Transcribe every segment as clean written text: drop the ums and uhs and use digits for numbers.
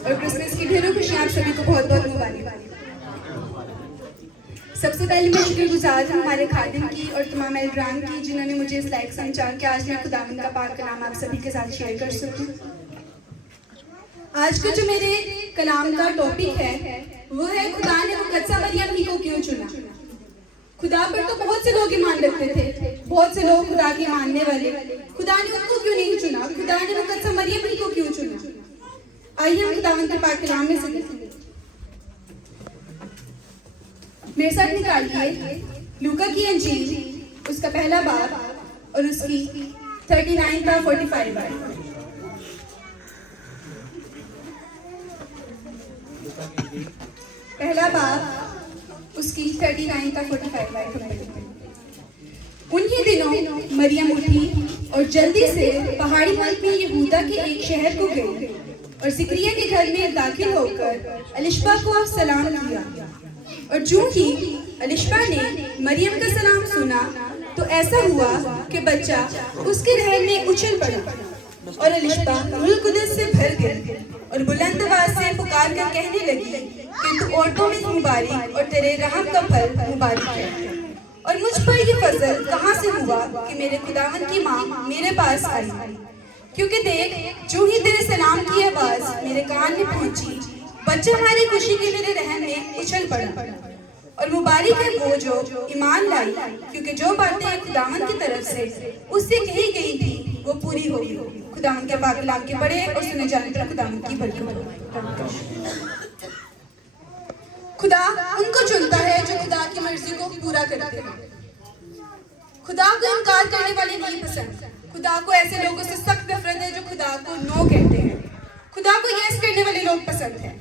और क्रिसमस की ढेरों खुशियाँ आप सभी को बहुत बहुत मुबारक। सबसे पहले मैं शुक्रगुजार हूँ हमारे खादिम की और तमाम एल्ड्रान की, जिन्होंने मुझे इस लायक समझा कि आज मैं खुदावंद का पाक कलाम आप सभी के साथ शेयर कर सकूँ। आज का जो मेरे कलाम का टॉपिक है वो है खुदा ने मुकद्दसा मरियम ही को क्यों चुना। खुदा पर तो बहुत से लोग ईमान रखते थे, बहुत से लोग खुदा के मानने वाले, खुदा ने उनको क्यों नहीं चुना, खुदा ने मुकद्दसा मरियम ही को क्यों चुना। आइए हम खुदावंद के पाक कलाम में से मेरे साथ निकालिए लूका की अंजील उसका पहला बाब और उसकी 39 का 45 बार। पहला बाब उसकी 39 का 45 बार। उन्हीं दिनों मरियम उठी और जल्दी से पहाड़ी मुल्क में यहूदा के एक शहर को गई और ज़िक्रिया के घर में दाखिल होकर अलिशबा को सलाम किया। और जो ही अलिशबा ने मरियम का सलाम सुना तो ऐसा हुआ कि बच्चा उसके रहन में उछल पड़ा और अलिशबा रूह कुदस से भर गई और बुलंद आवाज से पुकार कर कहने लगी कि तू औरतों में मुबारक और तेरे रहम का फल मुबारक है। और मुझ पर ये फजल कहाँ से हुआ कि मेरे खुदावन की माँ मेरे पास आई, क्योंकि देख जो ही तेरे सलाम की आवाज मेरे कान में पहुंची, बच्चा हमारी खुशी के मेरे रहन में उछल पड़ा। और मुबारक है वो जो ईमान लाई, क्योंकि जो बातें खुदावन की तरफ से उससे कही गई थी वो पूरी होगी। खुदावन के पाक कलाम के पढ़े और सुने जाने पर खुदावन की बरकत हो। खुदा उनको चुनता है जो खुदा की मर्जी को पूरा करते हैं। खुदा को इनकार करने वाले नहीं पसंद। खुदा को ऐसे लोगों से सख्त नफरत है जो खुदा को नो कहते हैं। खुदा को यस करने वाले लोग पसंद हैं।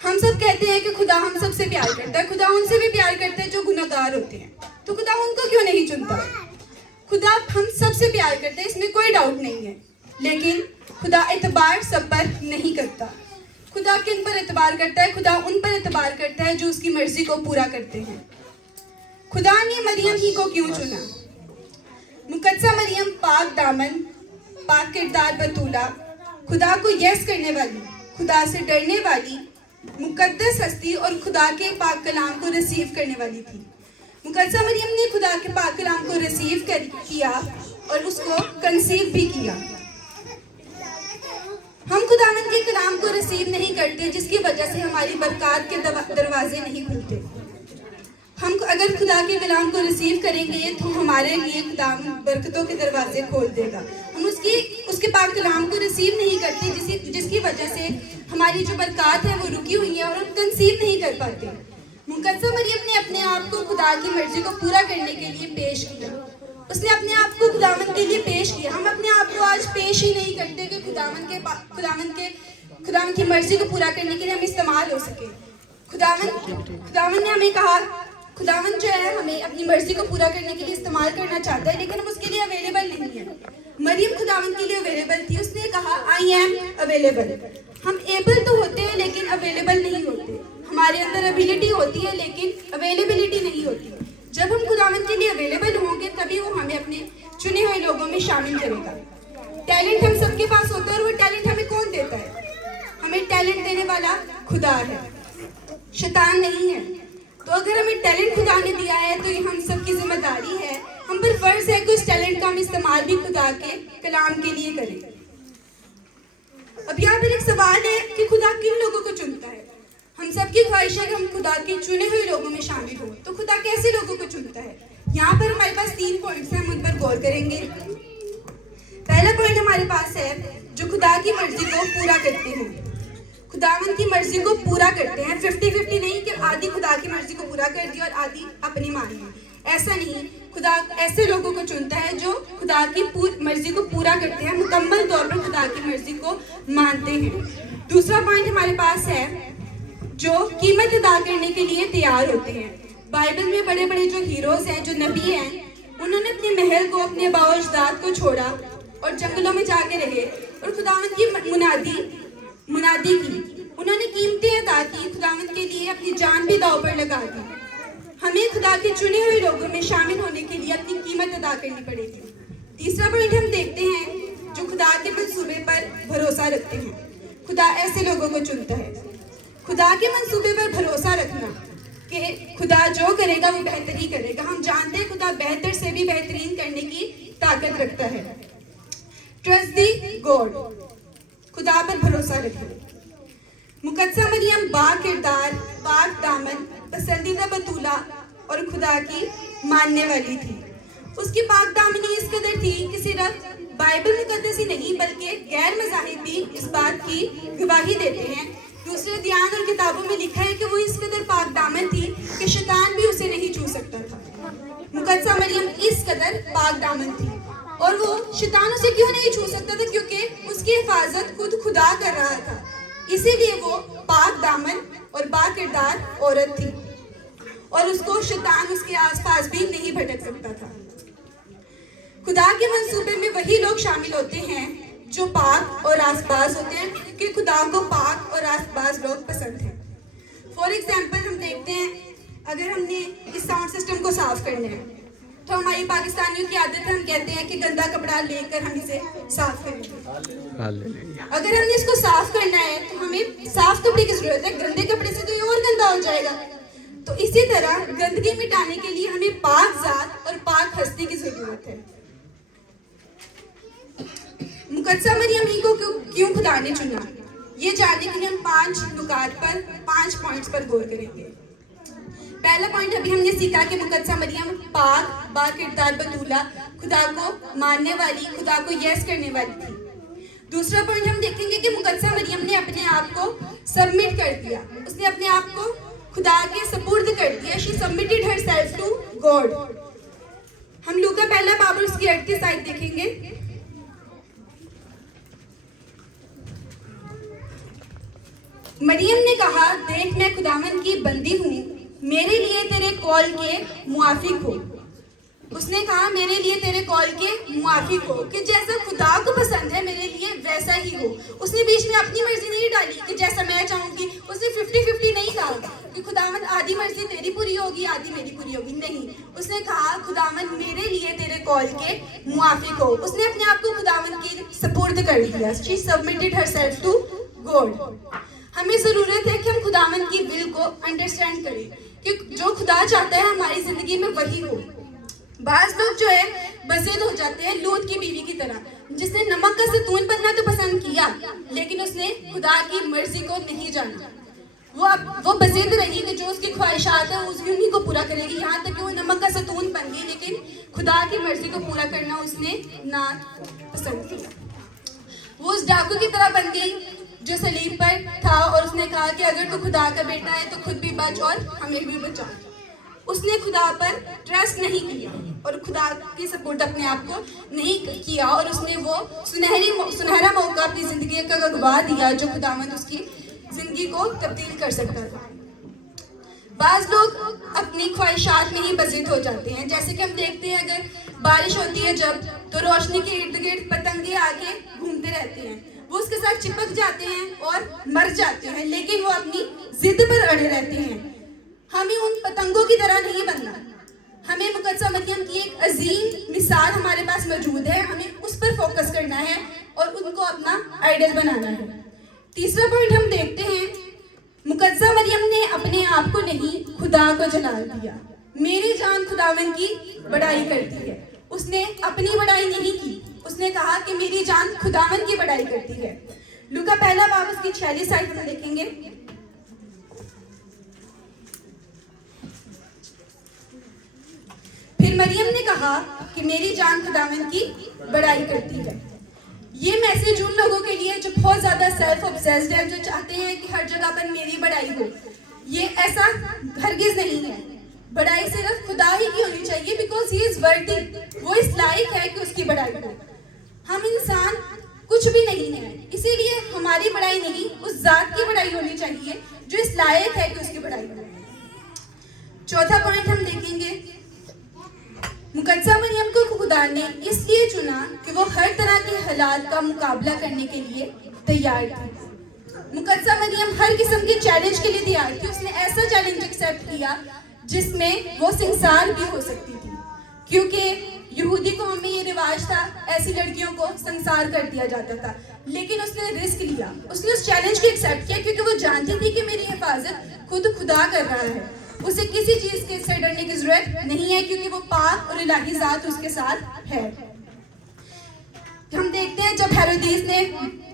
हम सब कहते हैं कि खुदा हम सबसे प्यार करता है, खुदा उनसे भी प्यार करता है जो गुनाहगार होते हैं, तो खुदा उनको क्यों नहीं चुनता। खुदा हम सबसे प्यार करता है, इसमें कोई डाउट नहीं है, लेकिन खुदा एतबार सब पर नहीं करता। खुदा किन पर एतबार करता है? खुदा उन पर एतबार करता है जो उसकी मर्जी को पूरा करते हैं। खुदा ने मरियम ही को क्यों चुना? मुकद्दसा मरियम पाक दामन, पाक किरदार बतूला, खुदा को यस करने वाली, खुदा से डरने वाली, मुकद्दस हस्ती और खुदा के पाक कलाम को रिसीव करने वाली थी। मुकद्दसा मरियम ने खुदा के पाक कलाम को रिसीव किया और उसको कंसीव भी किया। हम खुदावंद के कलाम को रिसीव नहीं करते, जिसकी वजह से हमारी बरकत के दरवाजे नहीं खुलते। हम अगर खुदा के कलाम को रिसीव करेंगे तो हमारे लिए खुदा बरकतों के दरवाजे खोल देगा। हम उसके पाक कलाम को रिसीव नहीं करते, जिसकी वजह से हमारी जो बरकत है वो रुकी हुई है और हम कंसीव नहीं कर पाते। मुकद्दसा मरियम ने अपने आप को खुदा की मर्जी को पूरा करने के लिए पेश किया। उसने अपने आप को खुदावंद के लिए पेश किया। हम अपने आप को आज पेश ही नहीं करते कि खुदावंद की मर्जी को पूरा करने के लिए हम इस्तेमाल हो सके। खुदावंद ने हमें कहा, खुदावंद जो है हमें अपनी मर्जी को पूरा करने के लिए इस्तेमाल करना चाहता है, लेकिन हम उसके लिए अवेलेबल नहीं है। मरियम खुदावंद के लिए अवेलेबल थी। उसने कहा आई एम अवेलेबल। हम एबल तो होते हैं लेकिन अवेलेबल नहीं होते। हमारे अंदर एबिलिटी होती है लेकिन अवेलेबिलिटी नहीं होती। जब हम खुदावंद के लिए अवेलेबल होंगे तभी वो हमें अपने चुने हुए लोगों में शामिल करेगा। टैलेंट हम सबके पास होता है और वो टैलेंट हमें कौन देता है? हमें टैलेंट देने वाला खुदा है, शैतान नहीं है। तो अगर हमें टैलेंट खुदा ने दिया है तो ये हम सबकी जिम्मेदारी है, हम पर फर्ज है कि उस टैलेंट का हम इस्तेमाल भी खुदा के कलाम के लिए करें। अब यहाँ पर एक सवाल है कि खुदा किन लोगों को चुनता है? हम सबकी ख्वाहिश है कि हम खुदा के चुने हुए लोगों में शामिल हों। तो खुदा कैसे लोगों को चुनता है? यहाँ पर हमारे पास 3 पॉइंट्स हैं, हम उन पर गौर करेंगे। पहला पॉइंट हमारे पास है जो खुदा की मर्जी को पूरा करते हैं। खुदावंद की मर्जी को पूरा करते हैं, 50-50 नहीं कि आधी खुदा की मर्जी को पूरा कर दी और आधी अपनी मान ली। ऐसा नहीं, खुदा ऐसे लोगों को चुनता है जो खुदा की मर्जी को पूरा करते हैं, मुकम्मल तौर पर खुदा की मर्जी को मानते हैं। दूसरा पॉइंट हमारे पास है जो कीमत अदा करने के लिए तैयार होते हैं। बाइबल में बड़े बड़े जो हीरोज हैं, जो नबी हैं, उन्होंने अपने महल को, अपने आबा अजदाद को छोड़ा और जंगलों में जाके रहे और खुदावंद की मुनादी की। उन्होंने कीमतें अदा की, खुदावंद के लिए अपनी जान भी दांव पर लगा दी। हमें खुदा के चुने हुए लोगों में शामिल होने के लिए अपनी कीमत अदा करनी पड़ेगी। तीसरा पॉइंट हम देखते हैं जो खुदा के मंसूबे पर भरोसा रखते हैं। खुदा ऐसे लोगों को चुनता है। खुदा के मंसूबे पर भरोसा रखना कि खुदा जो करेगा वो बेहतर ही करेगा। हम जानते हैं खुदा बेहतर से भी बेहतरीन करने की ताकत रखता है। ट्रस्ट दी गॉड, खुदा पर भरोसा रखें। मुकद्दसा मरियम बा किरदार, पाक दामन, पसंदीदा बतूला और खुदा की मानने वाली थी। उसकी पाक दामनी इस कदर थी कि सिर्फ बाइबल मुकद्दस ही नहीं बल्कि गैर मज़ाहिब भी इस बात की गवाही देते हैं। दूसरे अध्याय और किताबों में लिखा है कि वो इस कदर पाक दामन थी कि शैतान भी उसे नहीं छू सकता था। मुकद्दसा मरियम इस कदर पाक दामन थी और वो शैतान उसे क्यों नहीं छू सकता था? क्योंकि उसकी हिफाजत खुद खुदा कर रहा था। इसीलिए वो पाक दामन और बा किरदार औरत थी और उसको शैतान उसके आसपास भी नहीं भटक सकता था। खुदा के मंसूबे में वही लोग शामिल होते हैं जो पाक और आसपास होते हैं, क्योंकि खुदा को पाक और आसपास लोग पसंद हैं। फॉर एग्जाम्पल हम देखते हैं, अगर हमने इस साउंड सिस्टम को साफ करना है तो हमारी पाकिस्तानियों की आदत है, हम कहते हैं कि गंदा कपड़ा लेकर हम इसे साफ करेंगे। अगर हमने इसको साफ करना है तो हमें साफ कपड़े की जरूरत है, गंदे कपड़े से तो ये और गंदा हो जाएगा। तो इसी तरह गंदगी मिटाने के लिए हमें पाक जात और पाक हस्ती की जरूरत है। मुकद्दसा मरियम ही को क्यों खुदा ने चुना, ये जानने के लिए हम 5 नुकात पर 5 पॉइंट्स पर गौर करेंगे। पहला पॉइंट अभी हमने सीखा कि मुकद्दसा मरियम पाक, बा किरदार बतूला, खुदा को मानने वाली, खुदा को यस करने वाली थी। दूसरा पॉइंट हम देखेंगे कि मुकद्दसा मरियम ने अपने आप को सबमिट कर दिया, उसने अपने आप को खुदा के सपुर्द कर दिया। She submitted herself to God. हम लूका पहला बाब और उसकी 38 आयत देखेंगे। मरियम ने कहा, देख मैं खुदावन की बंदी हूँ, मेरे लिए तेरे कॉल के मुआफिक हो। उसने कहा मेरे लिए तेरे कॉल के मुआफिक हो, कि जैसा खुदा को पसंद है मेरे लिए वैसा ही हो। उसने बीच में अपनी मर्जी नहीं डाली कि जैसा मैं चाहूंगी। उसने 50-50 नहीं कहा कि खुदावन आधी मर्जी तेरी पूरी होगी आधी मेरी पूरी होगी, नहीं। उसने कहा खुदावन मेरे लिए तेरे कॉल के मुआफिक हो। उसने अपने आप को खुदावन की सपुर्द कर दिया। She submitted herself to God. हमें ज़रूरत है कि हम खुदावन की विल को अंडरस्टैंड करें कि जो खुदा चाहता है हमारी ज़िंदगी में वही हो। बाज़ लोग जो है बज़िद हो जाते हैं लूत की बीवी की तरह, जिसने नमक का सतून बनना तो पसंद किया लेकिन उसने खुदा की मर्जी को नहीं जाना। वो बज़िद रही कि जो उसकी ख्वाहिशात है उसकी उन्हीं को पूरा करेगी, यहाँ तक कि वो नमक का सतून बन गई लेकिन खुदा की मर्जी को पूरा करना उसने ना पसंद किया। वो उस डाकू की तरह बन गई जो सलीब पर था और उसने कहा कि अगर तू खुदा का बेटा है तो खुद भी बच और हमें भी बचा। उसने खुदा पर ट्रस्ट नहीं किया और खुदा की सपोर्ट अपने आप को नहीं किया और उसने वो सुनहरा मौका अपनी जिंदगी का गवा दिया जो खुदावंद उसकी जिंदगी को तब्दील कर सकता था। बाज लोग अपनी ख्वाहिशात में ही बज़िद हो जाते हैं। जैसे कि हम देखते हैं अगर बारिश होती है जब, तो रोशनी के इर्द गिर्द पतंगे आके घूमते रहते हैं, वो उसके साथ चिपक जाते हैं और मर जाते हैं, लेकिन वो अपनी जिद पर अड़े रहते हैं। हमें उन पतंगों की तरह नहीं बनना। हमें मुकद्दसा मरियम की एक अजीम मिसाल हमारे पास मौजूद है, हमें उस पर फोकस करना है और उनको अपना आइडल बनाना है। तीसरा पॉइंट हम देखते हैं, मुकद्दसा मरियम ने अपने आप को नहीं खुदा को जलाल दिया। मेरी जान खुदावन की बड़ाई करती है। उसने अपनी बड़ाई नहीं की, उसने कहा कि मेरी जान खुदावन की बड़ाई करती है। लूका पहला बाब उसकी 46 आयत में देखेंगे। फिर मरियम ने कहा कि मेरी जान खुदावन की बड़ाई करती है। ये मैसेज उन लोगों के लिए जो बहुत ज्यादा सेल्फ ऑब्सेस्ड है, जो चाहते हैं कि हर जगह पर मेरी बड़ाई हो। ये ऐसा हरगिज नहीं है। बड़ाई सिर्फ खुदा ही की होनी चाहिए, बिकॉज ही इज वर्दी। वो इस लायक है कि उसकी बड़ाई हो। हम इंसान कुछ भी नहीं है, इसीलिए हमारी बड़ाई नहीं, उस जात की बड़ाई होनी चाहिए जो इस लायक है कि उसकी बड़ाई हो। चौथा पॉइंट हम देखेंगे, मुकद्दसा मरियम को खुदा ने इसलिए चुना कि वो हर तरह के हालात का मुकाबला करने के लिए तैयार थी। मुकद्दसा मरियम हर किस्म के चैलेंज के लिए तैयार थी। उसने ऐसा चैलेंज एक्सेप्ट किया जिसमें वो संसार भी हो सकती थी, क्योंकि यहूदी कौम में ये रिवाज था, ऐसी लड़कियों को संसार कर दिया जाता था। लेकिन उसने रिस्क लिया, उसने उस चैलेंज को एक्सेप्ट किया, क्योंकि वो जानती थी कि मेरी हिफाजत खुद खुदा कर रहा है। उसे किसी चीज के से डरने की जरूरत नहीं है, क्योंकि वो पाक और इलाही जात उसके साथ है। हम देखते हैं जब हेरोदीस ने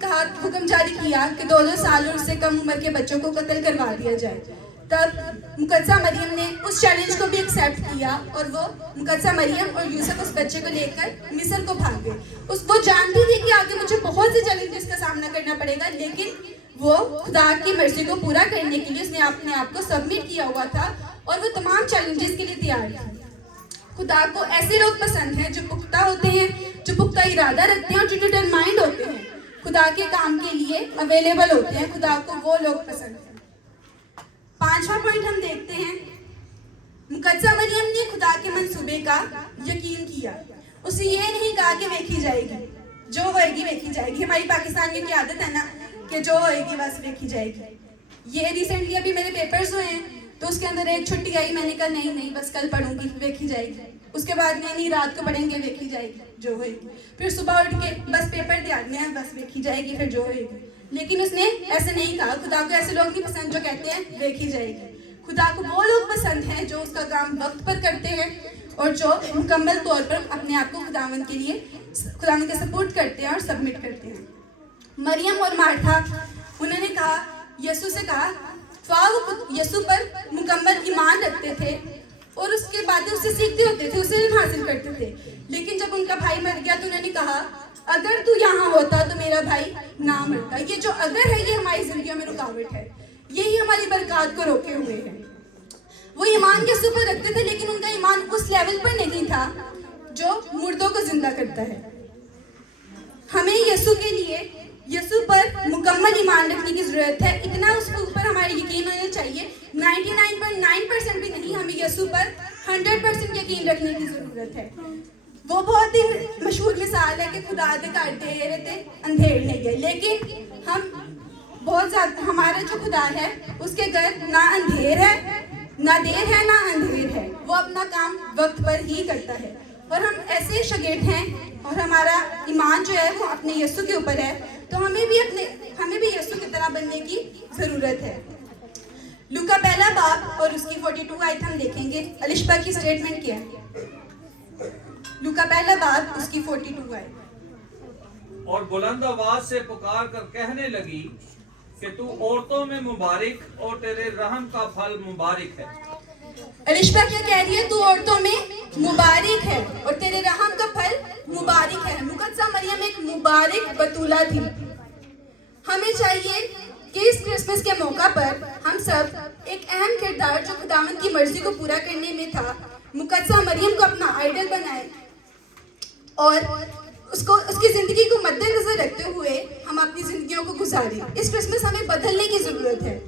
कहा, हुक्म जारी किया कि 2-2 साल और उससे कम उम्र के बच्चों को कत्ल करवा दिया जाए, तब मुकद्दसा मरियम ने उस चैलेंज को भी एक्सेप्ट किया और वो मुकद्दसा मरियम और यूसुफ उस बच्चे को लेकर मिस्र को भाग गए। वो जानती थी कि आगे मुझे बहुत से चैलेंजेस का सामना करना पड़ेगा, लेकिन वो खुदा की मर्जी को पूरा करने के लिए उसने अपने आप को सबमिट किया हुआ था और वो तमाम चैलेंजेस के लिए तैयार थी। खुदा को ऐसे लोग पसंद हैं जो पुख्ता होते हैं, जो पुख्ता इरादा रखते हैं और जो डिटरमाइंड होते हैं, खुदा के काम के लिए अवेलेबल होते हैं। खुदा को वो लोग पसंद हैं। 5वां पॉइंट हम देखते हैं, मुकद्दसा मरियम ने खुदा के मंसूबे का यकीन किया। उसे ये नहीं कहा कि देखी जाएगी, जो होएगी देखी जाएगी। हमारी पाकिस्तान की आदत है ना कि जो होएगी बस देखी जाएगी। ये रिसेंटली अभी मेरे पेपर्स हुए हैं, तो उसके अंदर एक छुट्टी आई, मैंने कहा नहीं बस कल पढ़ूंगी, देखी जाएगी। उसके बाद नहीं रात को पढ़ेंगे, देखी जाएगी, जो होएगी। फिर सुबह उठ के बस पेपर ध्यान में है, बस देखी जाएगी, फिर जो होएगी। लेकिन उसने ऐसे नहीं कहा। खुदा को ऐसे लोग नहीं पसंद जो कहते हैं देखी जाएगी। खुदा को वो लोग पसंद हैं जो उसका काम वक्त पर करते हैं और जो मुकम्मल तौर पर अपने आप को खुदावंद के लिए खुदावंद के सपोर्ट करते हैं और सबमिट करते हैं। मरियम और मार्था, उन्होंने कहा, यसू से कहा, वो यसू पर मुकम्मल ईमान रखते थे और उसके बाद उससे सीखते होते थे, उससे इल्म हासिल करते थे। लेकिन जब उनका भाई मर गया तो उन्होंने कहा, अगर तू यहाँ होता तो मेरा भाई ना मरता। ये जो अगर है, ये हमारी जिंदगी में रुकावट है, यही हमारी बरकत को रोके हुए है। वो ईमान यसू पर रखते थे, लेकिन उनका ईमान उस लेवल पर नहीं था जो मुर्दों को जिंदा करता है। हमें यसू के लिए, यसू पर मुकम्मल ईमान रखने की जरूरत है। इतना उसके ऊपर हमारा यकीन होना चाहिए, 99.9% भी नहीं, हमें यसू पर 100% यकीन रखने की जरूरत है। वो बहुत ही मशहूर मिसाल है कि खुदा दे घर देर ते अंधेर नहीं गए, लेकिन हम बहुत ज्यादा, हमारा जो खुदा है उसके घर ना अंधेर है, ना देर है, ना अंधेर है। वो अपना काम वक्त पर ही करता है और हम ऐसे शागिर्द हैं और हमारा ईमान जो है वो अपने यसू के ऊपर है, तो हमें भी यसू की तरह बनने की जरूरत है। लूका 1 बाब और उसकी 42 आयत हम देखेंगे। अलिशबा की स्टेटमेंट क्या है? लूका 1 बाब उसकी 42 आयत। और बुलंद आवाज से पुकार कर कहने लगी कि तू औरतों में मुबारक और तेरे रहम का फल मुबारक है। अलिशबा क्या कह रही है? तू औरतों में मुबारक है और तेरे रहम का फल मुबारक है। मुकद्दसा मरियम एक मुबारक बतूला थी। हमें चाहिए कि इस क्रिसमस के मौका पर हम सब एक अहम किरदार जो खुदावंद की मर्जी को पूरा करने में था, मुकद्दसा मरियम को अपना आइडल बनाए और उसकी जिंदगी को मद्देनजर रखते हुए हम अपनी जिंदगियों को गुजारें। इस क्रिसमस हमें बदलने की जरूरत है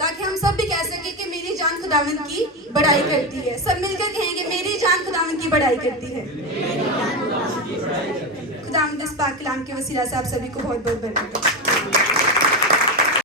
ताकि हम सब भी कह सकें कि मेरी जान खुदावंद की बड़ाई करती है। सब मिलकर कहेंगे, मेरी जान खुदावंद की बड़ाई करती है। खुदावंद इस पाक कलाम के वसीला से आप सभी को बहुत बहुत बरकत दे।